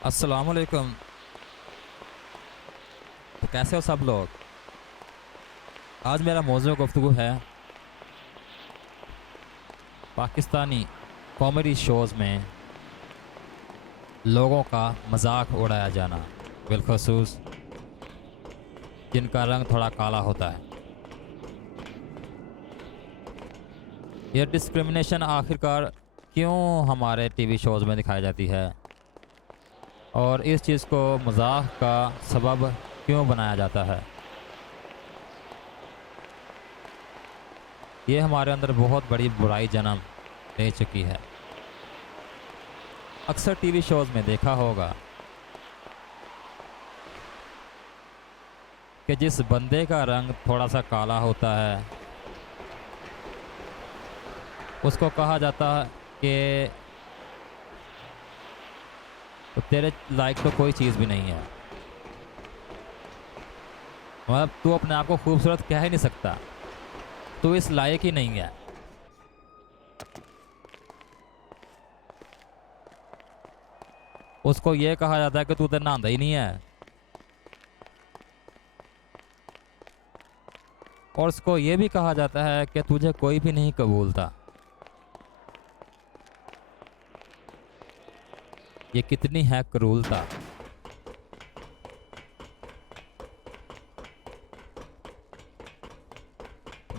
अस्सलामुअलैकुम। कैसे हो सब लोग। आज मेरा मौजूद गुफ्तगू है पाकिस्तानी कॉमेडी शोज़ में लोगों का मजाक उड़ाया जाना, बिलखसूस जिनका रंग थोड़ा काला होता है। यह डिस्क्रिमिनेशन आखिरकार क्यों हमारे टीवी शोज़ में दिखाई जाती है और इस चीज़ को मजाक का सबब क्यों बनाया जाता है। ये हमारे अंदर बहुत बड़ी बुराई जन्म ले चुकी है। अक्सर टीवी शोज़ में देखा होगा कि जिस बंदे का रंग थोड़ा सा काला होता है उसको कहा जाता है कि तो तेरे लायक तो कोई चीज़ भी नहीं है, मतलब तू अपने आप को खूबसूरत कह ही नहीं सकता, तू इस लायक ही नहीं है। उसको ये कहा जाता है कि तू तो नहांदा ही नहीं है, और उसको ये भी कहा जाता है कि तुझे कोई भी नहीं कबूलता। ये कितनी है क्रूरता।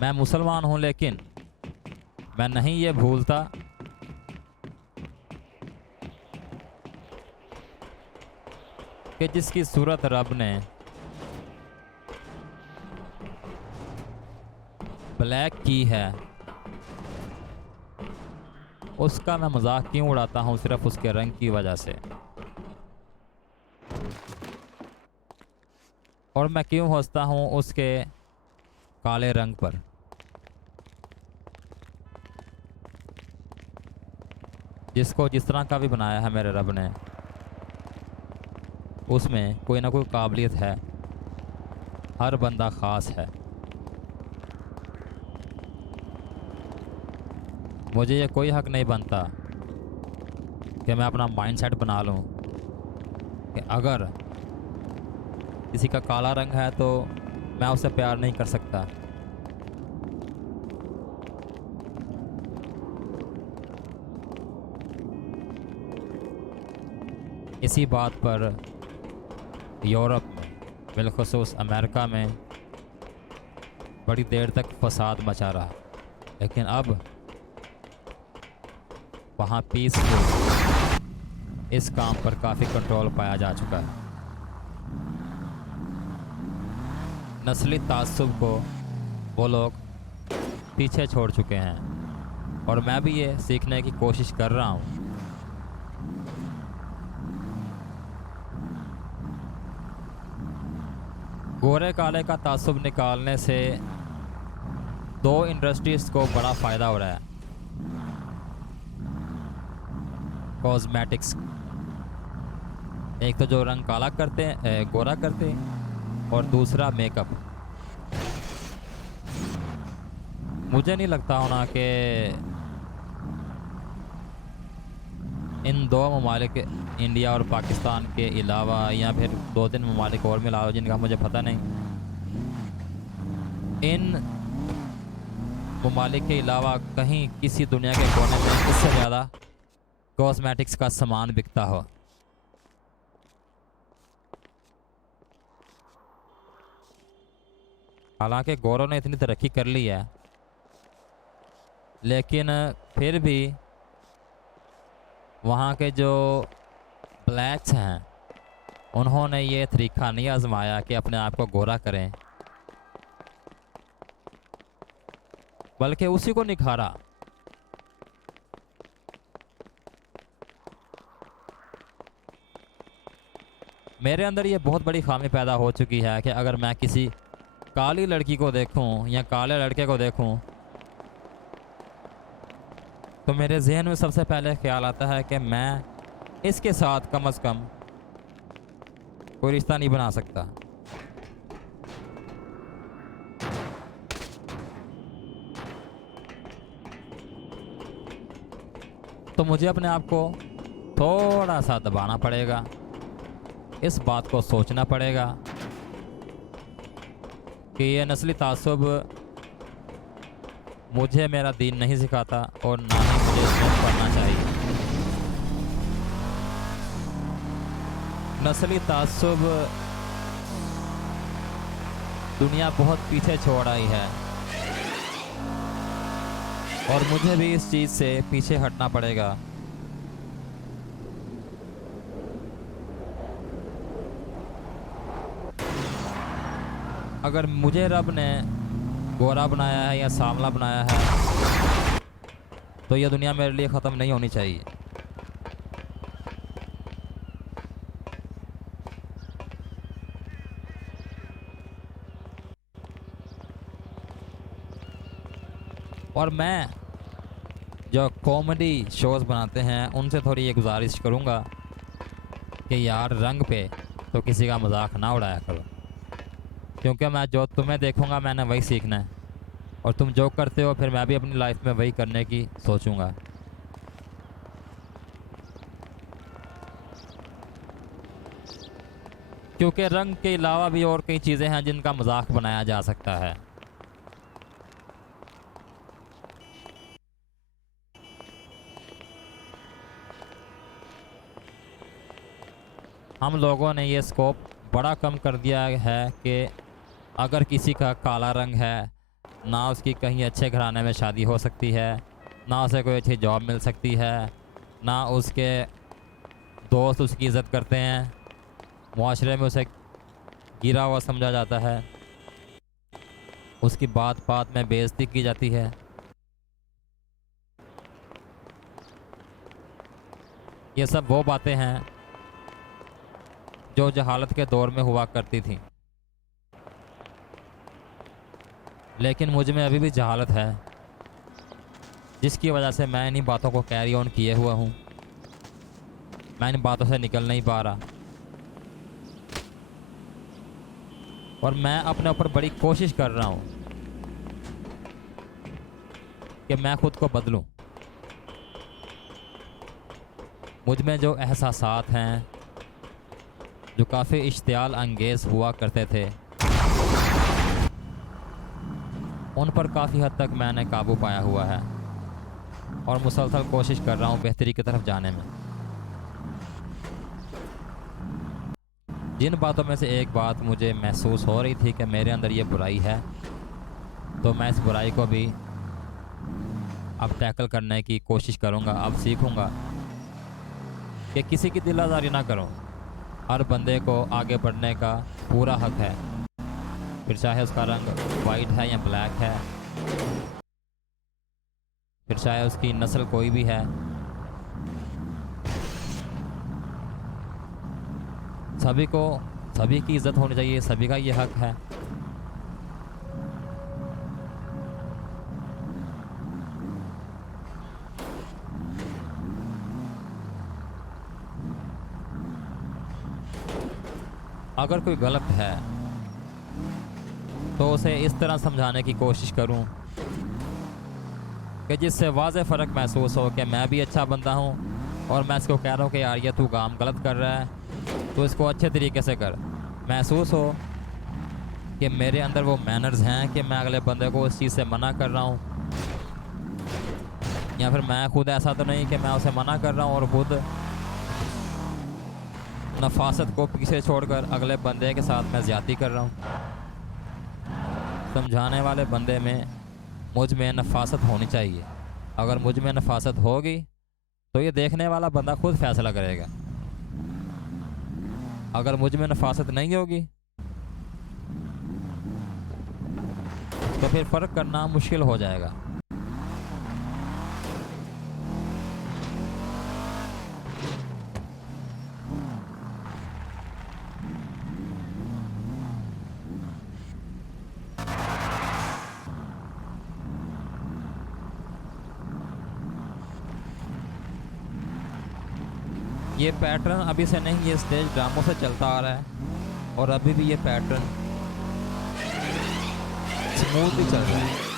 मैं मुसलमान हूं लेकिन मैं नहीं ये भूलता कि जिसकी सूरत रब ने ब्लैक की है उसका मैं मजाक क्यों उड़ाता हूँ सिर्फ उसके रंग की वजह से। और मैं क्यों हंसता हूँ उसके काले रंग पर। जिसको जिस तरह का भी बनाया है मेरे रब ने उसमें कोई ना कोई काबिलियत है, हर बंदा ख़ास है। मुझे ये कोई हक नहीं बनता कि मैं अपना माइंडसेट बना लूं कि अगर किसी का काला रंग है तो मैं उससे प्यार नहीं कर सकता। इसी बात पर यूरोप में बिलखसूस अमेरिका में बड़ी देर तक फसाद मचा रहा, लेकिन अब वहाँ पीसफुल इस काम पर काफ़ी कंट्रोल पाया जा चुका है। नस्ली तासुब को वो लोग पीछे छोड़ चुके हैं और मैं भी ये सीखने की कोशिश कर रहा हूँ। गोरे काले का तासुब निकालने से दो इंडस्ट्रीज को बड़ा फ़ायदा हो रहा है। कॉस्मेटिक्स, एक तो जो रंग काला करते हैं गोरा करते हैं, और दूसरा मेकअप। मुझे नहीं लगता होना कि इन दो ममालिक इंडिया और पाकिस्तान के अलावा या फिर दो तीन ममालिक और मिला जिनका मुझे पता नहीं, इन ममालिक के अलावा कहीं किसी दुनिया के कोने में इससे ज़्यादा कॉस्मेटिक्स का सामान बिकता हो। हालांकि गोरों ने इतनी तरक्की कर ली है लेकिन फिर भी वहाँ के जो ब्लैक्स हैं उन्होंने ये तरीका नहीं आजमाया कि अपने आप को गोरा करें, बल्कि उसी को निखारा। मेरे अंदर ये बहुत बड़ी खामी पैदा हो चुकी है कि अगर मैं किसी काली लड़की को देखूं या काले लड़के को देखूं तो मेरे जहन में सबसे पहले ख्याल आता है कि मैं इसके साथ कम से कम कोई रिश्ता नहीं बना सकता। तो मुझे अपने आप को थोड़ा सा दबाना पड़ेगा इस बात को सोचना पड़ेगा कि ये नस्ली तासुब मुझे मेरा दीन नहीं सिखाता और ना ही मुझे इसमें पढ़ना चाहिए। नस्ली तासुब दुनिया बहुत पीछे छोड़ आई है और मुझे भी इस चीज़ से पीछे हटना पड़ेगा। अगर मुझे रब ने गोरा बनाया है या सांवला बनाया है तो यह दुनिया मेरे लिए ख़त्म नहीं होनी चाहिए। और मैं जो कॉमेडी शोज़ बनाते हैं उनसे थोड़ी ये गुजारिश करूँगा कि यार रंग पे तो किसी का मजाक ना उड़ाया करो, क्योंकि मैं जो तुम्हें देखूँगा मैंने वही सीखना है और तुम जो करते हो फिर मैं भी अपनी लाइफ में वही करने की सोचूंगा। क्योंकि रंग के अलावा भी और कई चीज़ें हैं जिनका मजाक बनाया जा सकता है। हम लोगों ने ये स्कोप बड़ा कम कर दिया है कि अगर किसी का काला रंग है ना उसकी कहीं अच्छे घराने में शादी हो सकती है, ना उसे कोई अच्छी जॉब मिल सकती है, ना उसके दोस्त उसकी इज़्ज़त करते हैं, मुआशरे में उसे गिरा हुआ समझा जाता है, उसकी बात बात में बेइज्जती की जाती है। ये सब वो बातें हैं जो जहालत के दौर में हुआ करती थी, लेकिन मुझ में अभी भी जहालत है जिसकी वजह से मैं इन्हीं बातों को कैरी ऑन किए हुआ हूँ। मैं इन बातों से निकल नहीं पा रहा और मैं अपने ऊपर बड़ी कोशिश कर रहा हूँ कि मैं खुद को बदलूँ। मुझ में जो एहसासात हैं जो काफ़ी इश्तियाल अंगेज़ हुआ करते थे उन पर काफ़ी हद तक मैंने काबू पाया हुआ है और मुसलसल कोशिश कर रहा हूँ बेहतरी की तरफ जाने में। जिन बातों में से एक बात मुझे महसूस हो रही थी कि मेरे अंदर ये बुराई है, तो मैं इस बुराई को भी अब टैकल करने की कोशिश करूँगा। अब सीखूँगा कि किसी की दिल आज़ारी ना करूँ। हर बंदे को आगे बढ़ने का पूरा हक है, फिर चाहे उसका रंग वाइट है या ब्लैक है, फिर चाहे उसकी नस्ल कोई भी है। सभी की इज्जत होनी चाहिए, सभी का ये हक है। अगर कोई गलत है तो उसे इस तरह समझाने की कोशिश करूं कि जिससे वाज़े फ़र्क महसूस हो कि मैं भी अच्छा बंदा हूं और मैं इसको कह रहा हूं कि यार ये तू काम गलत कर रहा है तो इसको अच्छे तरीके से कर। महसूस हो कि मेरे अंदर वो मैनर्स हैं कि मैं अगले बंदे को उस चीज़ से मना कर रहा हूं, या फिर मैं खुद ऐसा तो नहीं कि मैं उसे मना कर रहा हूं और खुद नफासत को पीछे छोड़कर अगले बंदे के साथ मैं ज़्यादती कर रहा हूँ। समझाने वाले बंदे में मुझ में नफासत होनी चाहिए। अगर मुझ में नफासत होगी तो ये देखने वाला बंदा खुद फैसला करेगा। अगर मुझ में नफासत नहीं होगी तो फिर फ़र्क करना मुश्किल हो जाएगा। ये पैटर्न अभी से नहीं, ये स्टेज ड्रामों से चलता आ रहा है और अभी भी ये पैटर्न स्मूथली चल रहा है।